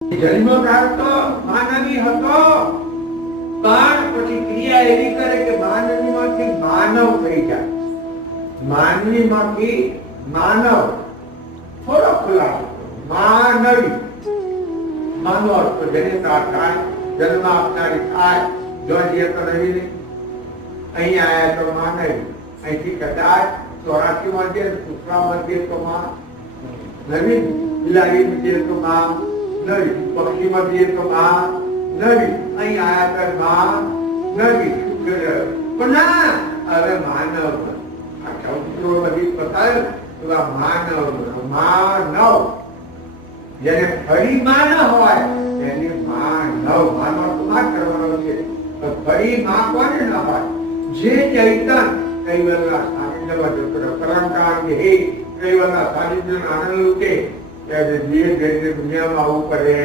જન્મ પ્રાપ્ત માનવી હતો, પણ પછી ક્રિયા એવી કરે કે માનવીમાંથી માનવ થઈ જાય, માનવીમાંથી માનવ. થોડો ખુલાસો, માનવી માનવ અર્થ જનેતા થાય, જન્મ આપનારી થાય. જો જે તો નવી નહીં, અહીં આયા તો માનવી, અહીંથી કદાચ 84 માં જે કૂતરામાં જે તો માં નવી, બિલાડી જે તો માં નવી, પક્ષી માં જે તો માં નવી, અહીં આયા તો માં નવી. પણ ના, હવે માનવ આ ચૌદો બધી બતાવે તો આ માનવ જેને ફરી માં ન હોય એને માનવ માનવ કરવાનો છે. ફરી માં કોને ન હોય? જે ચૈતન કૈવલ્ય સાનિધ્યમાં જતો પરંકાર કે હે કૈવલ્ય સાનિધ્ય આનંદ લૂટે, ત્યારે જે દુનિયામાં આવું કરે